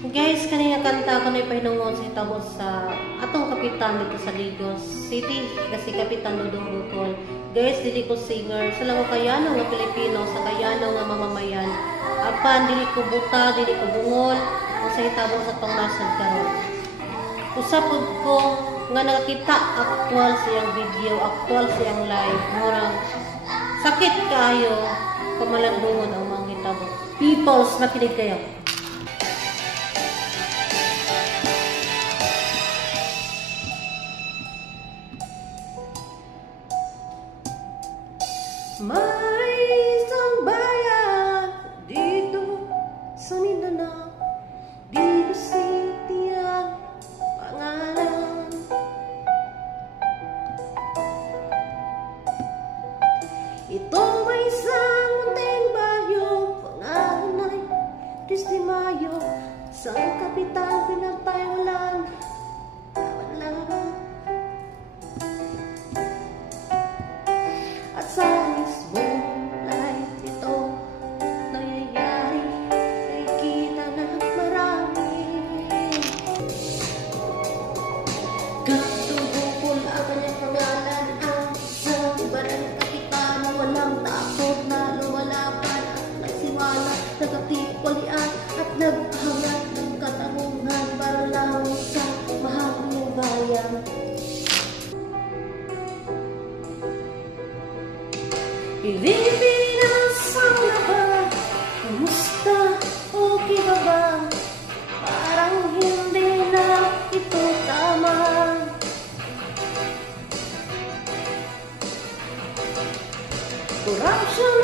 Guys, kanina kanta ko na ipahinungon sa hitabo sa atong kapitan dito sa Ligos City. Kasi Kapitan Dudong Bukol. Guys, dili ko singer. Sa lang ko kayano nga Pilipino, sa kayano nga mamamayan. Apan, dili ko buta, dili ko bungol. O sa hitabo sa tong nasod karon. Usapod ko nga nakakita aktual siyang video, aktual siyang live. Murang sakit kayo pamalandungon ang mga hitabo. Peoples, makinig kayo. May isang bayan dito sa Mindanao, Digos City ang pangalan. Ito may isang munting bayo, pangalan ay Cristi Mayo. Sa kapitan pinagpayawalan, laban-laban. At sa mismong light ito nangyayari, ay kita na marami. Kapitong Bukol ang kanyang pangalan, ang isang barang kapitan, walang takot na lumalaban at nagsiwala, nagkatiwalian at naghangat ng katanungan para lang sa mahabang bayan. Pilipinas, saan na ba? Kumusta? Okay ba ba? Parang hindi na ito tama. Corruption,